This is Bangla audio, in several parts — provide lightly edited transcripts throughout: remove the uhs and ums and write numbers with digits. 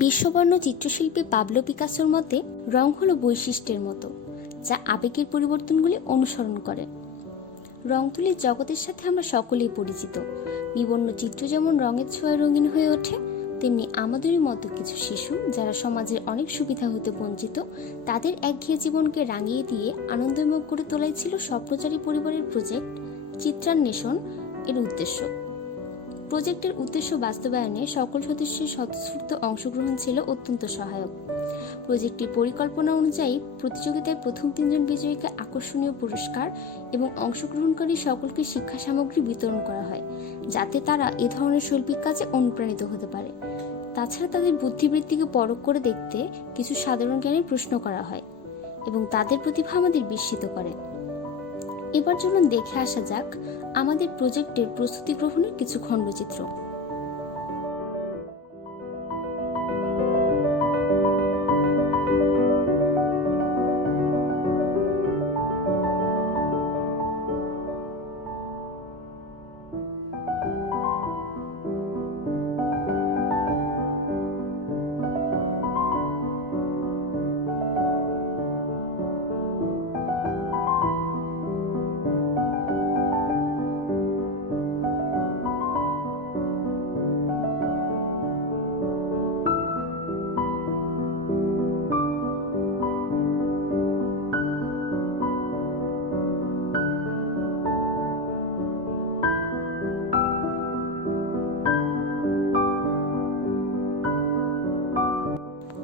বিশ্ববর্ণ চিত্রশিল্পী পাবলো পিকাসোর মতে রং হলো বৈশিষ্ট্যের মতো, যা আবেগের পরিবর্তনগুলি অনুসরণ করে। রং তুলির জগতের সাথে আমরা সকলেই পরিচিত। বিবর্ণ চিত্র যেমন রঙের ছোঁয়ায় রঙিন হয়ে ওঠে, তেমনি আমাদেরই মতো কিছু শিশু যারা সমাজের অনেক সুবিধা হতে বঞ্চিত, তাদের একঘেয়ে জীবনকে রাঙিয়ে দিয়ে আনন্দময় করে তোলাই ছিল স্বপ্নচারী পরিবারের প্রজেক্ট চিত্রান্বেষণ এর উদ্দেশ্য। প্রজেক্টের উদ্দেশ্য বাস্তবায়নে সকল সদস্যের স্বতঃস্ফূর্ত অংশগ্রহণ ছিল অত্যন্ত সহায়ক। প্রজেক্টটির পরিকল্পনা অনুযায়ী প্রতিযোগিতায় প্রথম 3 জন বিজয়ীকে আকর্ষণীয় পুরস্কার এবং অংশগ্রহণকারী সকলকে শিক্ষা সামগ্রী বিতরণ করা হয়, যাতে তারা এ ধরনের শৈল্পিক কাজে অনুপ্রাণিত হতে পারে। তাছাড়া তাদের বুদ্ধিবৃত্তিকে পরখ করে দেখতে কিছু সাধারণ জ্ঞানের প্রশ্ন করা হয় এবং তাদের প্রতিভা আমাদের বিস্মিত করে। এবার চলুন দেখে আসা যাক আমাদের প্রজেক্টের প্রস্তুতি গ্রহণের কিছু খণ্ডচিত্র।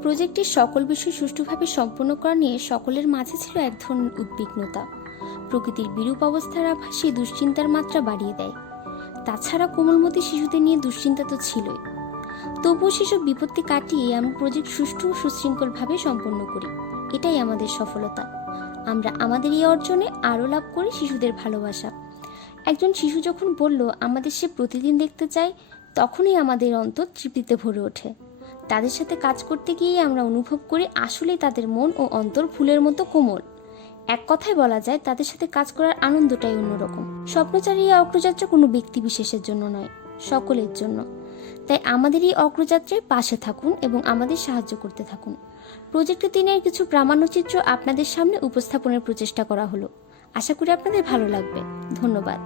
প্রজেক্টের সকল বিষয় সুষ্ঠুভাবে সম্পন্ন করা নিয়ে সকলের মাঝে ছিল এক ধরনের উদ্বিগ্নতা। প্রকৃতির বিরূপ অবস্থার আভাসে দুশ্চিন্তার মাত্রা বাড়িয়ে দেয়। তাছাড়া কোমলমতি শিশুদের নিয়ে দুশ্চিন্তা তো ছিলই। তবুও সেসব বিপত্তি কাটিয়ে আমরা প্রজেক্ট সুষ্ঠু ও সুশৃঙ্খলভাবে সম্পন্ন করি। এটাই আমাদের সফলতা। আমরা আমাদের এই অর্জনে আরও লাভ করি শিশুদের ভালোবাসা। একজন শিশু যখন বলল আমাদের সে প্রতিদিন দেখতে চায়, তখনই আমাদের অন্তর তৃপ্তিতে ভরে ওঠে। তাদের সাথে কাজ করতে গিয়ে আমরা অনুভব করি আসলেই তাদের মন ও অন্তর ফুলের মতো কোমল। এক কথায় বলা যায় তাদের সাথে কাজ করার আনন্দটাই অন্যরকম। স্বপ্নচারী এই অগ্রযাত্রা কোনো ব্যক্তি বিশেষের জন্য নয়, সকলের জন্য। তাই আমাদের এই অগ্রযাত্রায় পাশে থাকুন এবং আমাদের সাহায্য করতে থাকুন। প্রজেক্টের দিনের কিছু প্রামাণ্যচিত্র আপনাদের সামনে উপস্থাপনের প্রচেষ্টা করা হলো। আশা করি আপনাদের ভালো লাগবে। ধন্যবাদ।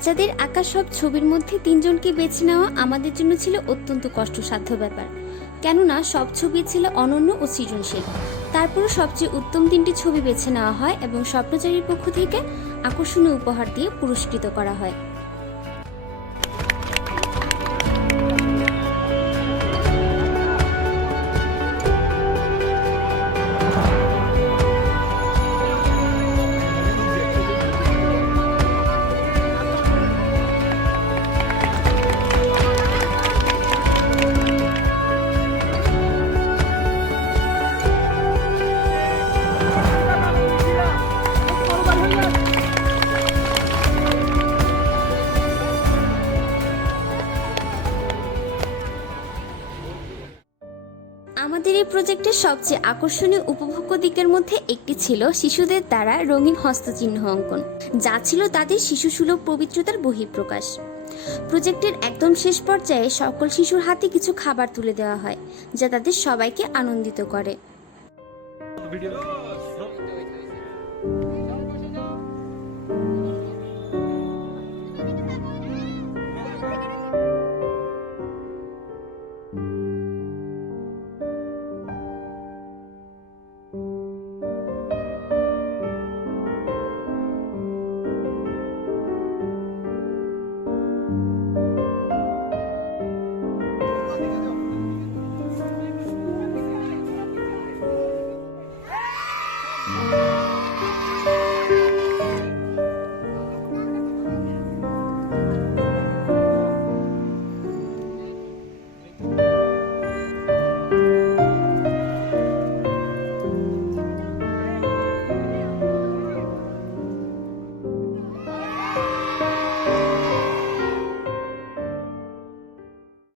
বাচ্চাদের আঁকা সব ছবির মধ্যে 3 জনকে বেছে নেওয়া আমাদের জন্য ছিল অত্যন্ত কষ্টসাধ্য ব্যাপার, কেননা সব ছবি ছিল অনন্য ও সৃজনশীল। তারপরও সবচেয়ে উত্তম 3টি ছবি বেছে নেওয়া হয় এবং স্বপ্নচারীর পক্ষ থেকে আকর্ষণীয় উপহার দিয়ে পুরস্কৃত করা হয়। আমাদের এই প্রজেক্টের সবচেয়ে আকর্ষণীয় উপভোগ্য দিকের মধ্যে একটি ছিল শিশুদের দ্বারা রঙিন হস্তচিহ্ন অঙ্কন, যা ছিল তাদের শিশুসুলভ পবিত্রতার বহিঃপ্রকাশ। প্রজেক্টের একদম শেষ পর্যায়ে সকল শিশুর হাতে কিছু খাবার তুলে দেওয়া হয়, যা তাদের সবাইকে আনন্দিত করে।